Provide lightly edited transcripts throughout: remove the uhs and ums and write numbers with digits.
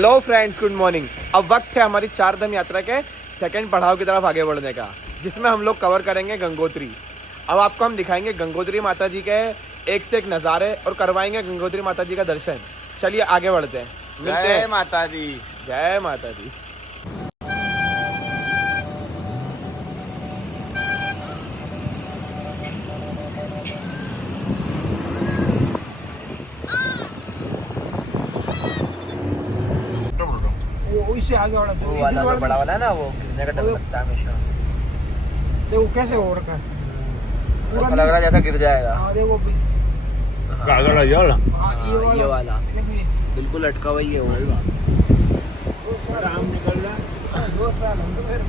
Hello friends, good morning. अब वक्त है हमारी चारधाम यात्रा के सेकंड पड़ाव की तरफ आगे बढ़ने का, जिसमें हम लोग कवर करेंगे गंगोत्री। अब आपको हम दिखाएंगे गंगोत्री माता जी के एक से एक नज़ारे और करवाएंगे गंगोत्री माता जी का दर्शन। चलिए आगे बढ़ते हैं, मिलते हैं। जय माता दी। जय माता दी। वो इससे आगे वाला जो वो वाला बड़ा वाला है ना, वो गिरने का डर लगता है हमेशा। देखो कैसे हो रखा है, ऐसा लग रहा है जैसा गिर जाएगा। हाँ देखो कागड़ा ये वाला ये वाला देखो ये बिल्कुल अटका हुआ ही है वो। आम निकल रहा है। 2 साल हम तो फिर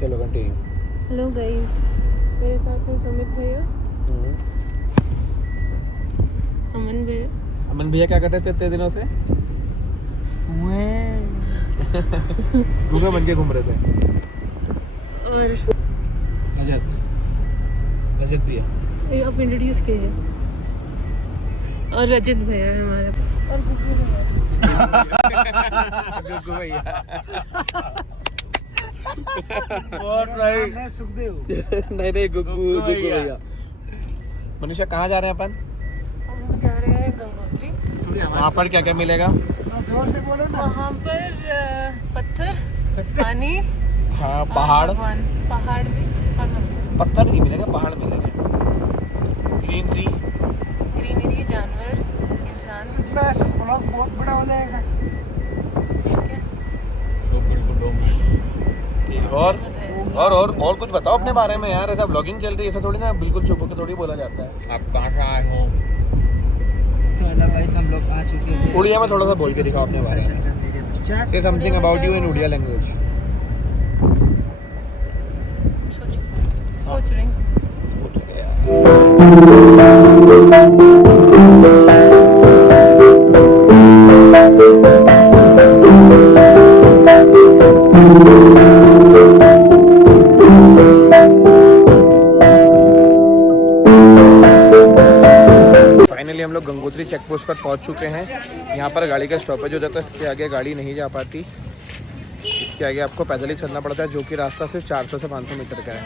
चलो कंटिन्यू। हेलो गाइस, मेरे साथ है सुमित भैया, अमन भैया। अमन भैया क्या कर रहे थे इतने दिनों से? गूंगे बन के घूम रहे थे। और रजत भैया। ये आप इंट्रोड्यूस कीजिए। और रजत भैया है हमारे, और गुग्गू भैया। गुग्गू भैया। मैं सुखदेव। नहीं गुग्गू भैया। मनुष्य कहाँ जा रहे हैं अपन? हम जा रहे हैं गंगोत्री। वहाँ पर क्या क्या मिलेगा? जोर से बोलो ना। वहाँ पर पत्थर, पानी, हाँ, और पहाड़। भगवान, पहाड़ भी और भगवान। पत्थर नहीं मिलेगा, पहाड़ मिलेंगे। ग्रीनरी, ग्रीनरी, जानवर, इंसान। इतना ऐसा ब्लॉग बहुत बड़ा हो जाएगा। क्या? और कुछ बताओ अपने बारे में यार। ऐसा ब्लॉगिंग चल रही है, ऐसा थोड़ी ना बिल्कुल चुप होकर थोड़ी बोला जाता है। आप कहाँ से आए हो? तो अलग गाइस हम लोग आ चुके हैं। उड़िया में थोड़ा सा बोल के दिखाओ अपने बारे में। Say something about you in Odia language. सोच रही हूँ। फाइनली हम लोग गंगोत्री चेक पोस्ट पर पहुंच चुके हैं। यहाँ पर गाड़ी का स्टॉपेज हो जाता है, इसके आगे गाड़ी नहीं जा पाती। इसके आगे आपको पैदल ही चलना पड़ता है, जो कि रास्ता सिर्फ 400 से 500 मीटर का है।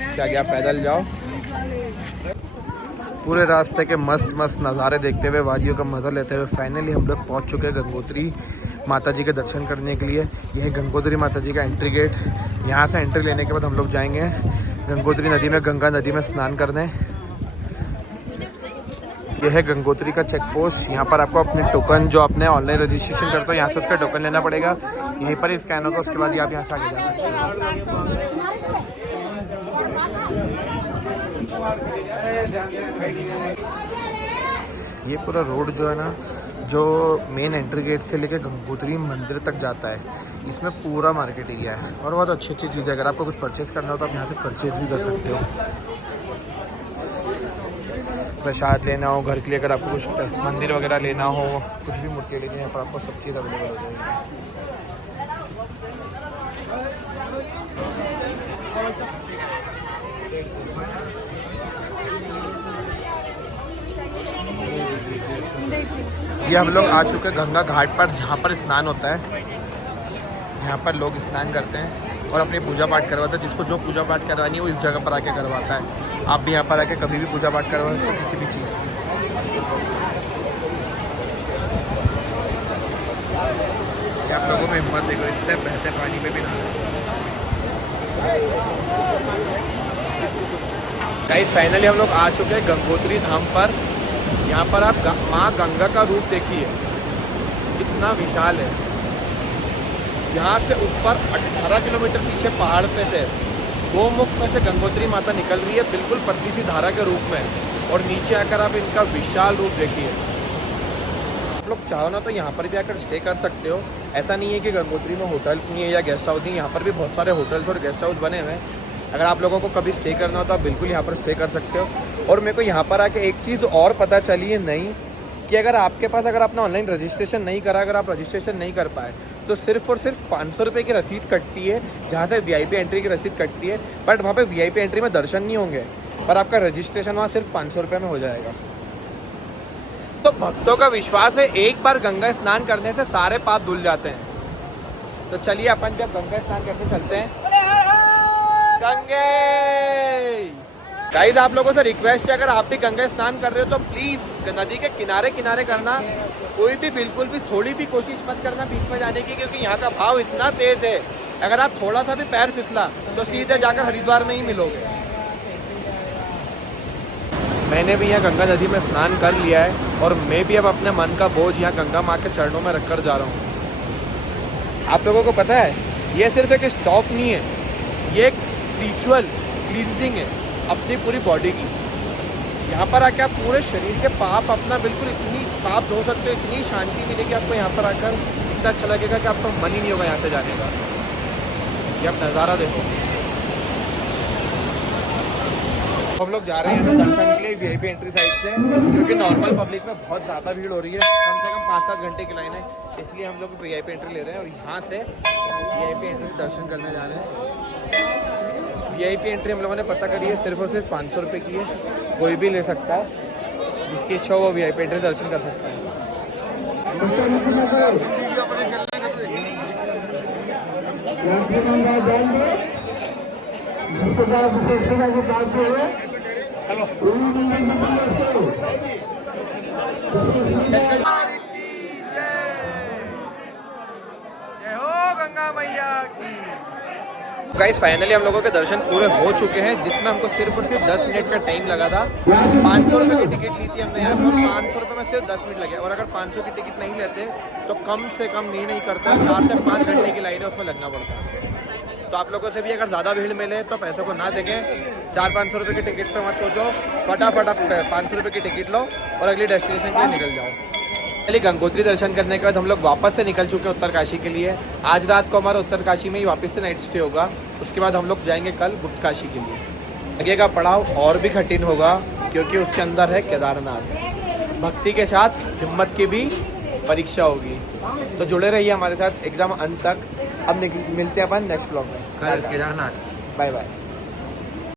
इसके आगे आप पैदल जाओ। पूरे रास्ते के मस्त मस्त नज़ारे देखते हुए, वादियों का मज़ा लेते हुए फाइनली हम लोग पहुँच चुके हैं गंगोत्री माता जी के दर्शन करने के लिए। यह है गंगोत्री माता जी का एंट्री गेट। यहाँ से एंट्री लेने के बाद हम लोग जाएंगे गंगोत्री नदी में, गंगा नदी में स्नान करने। यह है गंगोत्री का चेक पोस्ट। यहाँ पर आपको अपने टोकन, जो आपने ऑनलाइन रजिस्ट्रेशन करते हो, यहाँ से उसका टोकन लेना पड़ेगा। यहीं पर ही स्कैन होगा, उसके बाद ही आप यहाँ से आगे जा सकते हो। ये पूरा रोड जो है ना, जो मेन एंट्री गेट से लेकर गंगोत्री मंदिर तक जाता है, इसमें पूरा मार्केट एरिया है और बहुत अच्छी अच्छी चीज़ें। अगर आपको कुछ परचेज़ करना हो तो आप यहाँ से परचेज़ भी कर सकते हो। प्रसाद लेना हो घर के लिए, अगर आपको कुछ मंदिर वगैरह लेना हो, कुछ भी मूर्ति लेनी है, यहाँ पर आपको सब चीज़ अवेलेबल हो जाएगी। ये हम लोग आ चुके हैं गंगा घाट पर, जहाँ पर स्नान होता है। यहाँ पर लोग स्नान करते हैं और अपनी पूजा पाठ करवाते हैं। जिसको जो पूजा पाठ करवानी है वो इस जगह पर आके करवाता है। आप भी यहाँ पर आके कभी भी पूजा पाठ करवा सकते हो, किसी भी चीज़ की। आप लोगों में हिम्मत देखो, इतने बहते पानी में भी नहा। गाइस फाइनली हम लोग आ चुके हैं गंगोत्री धाम पर। यहाँ पर आप माँ गंगा का रूप देखिए, कितना विशाल है। यहाँ से ऊपर 18 किलोमीटर पीछे पहाड़ पे से गोमुख में से गंगोत्री माता निकल रही है, बिल्कुल पतली सी धारा के रूप में। और नीचे आकर आप इनका विशाल रूप देखिए। आप लोग चाहो ना तो यहाँ पर भी आकर स्टे कर सकते हो। ऐसा नहीं है कि गंगोत्री में होटल्स नहीं है या गेस्ट हाउस नहीं, यहाँ पर भी बहुत सारे होटल्स और गेस्ट हाउस बने हुए हैं। अगर आप लोगों को कभी स्टे करना हो तो आप बिल्कुल यहाँ पर स्टे कर सकते हो। और मेरे को यहाँ पर आके एक चीज़ और पता चली है नई, कि अगर आपके पास अगर आपने ऑनलाइन रजिस्ट्रेशन नहीं करा, अगर आप रजिस्ट्रेशन नहीं कर पाए तो सिर्फ और सिर्फ 500 रुपये की रसीद कटती है, जहाँ से VIP एंट्री की रसीद कटती है। बट वहाँ पे VIP एंट्री में दर्शन नहीं होंगे, पर आपका रजिस्ट्रेशन वहाँ सिर्फ 500 रुपये में हो जाएगा। तो भक्तों का विश्वास है एक बार गंगा स्नान करने से सारे पाप धुल जाते हैं। तो चलिए अपन जब गंगा स्नान करने चलते हैं। गंगे गाइस, आप लोगों से रिक्वेस्ट है, अगर आप भी गंगा स्नान कर रहे हो तो प्लीज़ नदी के किनारे किनारे करना। कोई भी बिल्कुल भी थोड़ी भी कोशिश मत करना बीच में जाने की, क्योंकि यहाँ का भाव इतना तेज़ है, अगर आप थोड़ा सा भी पैर फिसला तो सीधे जाकर हरिद्वार में ही मिलोगे। मैंने भी यहाँ गंगा नदी में स्नान कर लिया है और मैं भी अब अपने मन का बोझ यहाँ गंगा माँ के चरणों में रख कर जा रहा हूँ। आप लोगों को पता है, ये सिर्फ एक स्टॉप नहीं है, ये एक स्पिरिचुअल क्लींजिंग है अपनी पूरी बॉडी की। यहाँ पर आके आप पूरे शरीर के पाप अपना बिल्कुल इतनी पाप धो सकते हो, इतनी शांति मिलेगी आपको यहाँ पर आकर, इतना अच्छा लगेगा कि आपका मन ही नहीं होगा यहाँ से जाने का। ये आप नज़ारा देखो। हम लोग जा रहे हैं दर्शन के लिए VIP एंट्री साइड से, क्योंकि नॉर्मल पब्लिक में बहुत ज़्यादा भीड़ हो रही है, कम से कम 5-7 घंटे की लाइन है, इसलिए हम लोग VIP एंट्री ले रहे हैं और यहाँ से VIP एंट्री दर्शन करने जा रहे हैं। VIP एंट्री हम लोगों ने पता करी है, सिर्फ और सिर्फ 500 रुपये की है, कोई भी ले सकता है, जिसकी इच्छा हो वो VIP एंट्री दर्शन कर सकता है। गंगा मैया की। गाइस फाइनली हम लोगों के दर्शन पूरे हो चुके हैं, जिसमें हमको सिर्फ और सिर्फ 10 मिनट का टाइम लगा था। 500 रुपये की टिकट ली थी हमने यहाँ पर, 500 रुपये में सिर्फ 10 मिनट लगे। और अगर 500 की टिकट नहीं लेते तो कम से कम नहीं करता, 4 से 5 घंटे की लाइन है, उसमें लगना पड़ता है। तो आप लोगों से भी अगर ज़्यादा भीड़ मिले तो पैसों को ना देखें, 400-500 रुपये की टिकट पे मत सोचो, फटाफट 500 रुपये की टिकट लो और अगली डेस्टिनेशन के लिए निकल जाओ। पहले गंगोत्री दर्शन करने के बाद हम लोग वापस से निकल चुके हैं उत्तरकाशी के लिए। आज रात को हमारा उत्तरकाशी में ही वापस से नाइट स्टे होगा, उसके बाद हम लोग जाएंगे कल गुप्तकाशी के लिए। आगे का पड़ाव और भी कठिन होगा, क्योंकि उसके अंदर है केदारनाथ। भक्ति के साथ हिम्मत की भी परीक्षा होगी, तो जुड़े रहिए हमारे साथ एकदम अंत तक। अब मिलते हैं अपन नेक्स्ट व्लॉग में। कल केदारनाथ। Bye bye.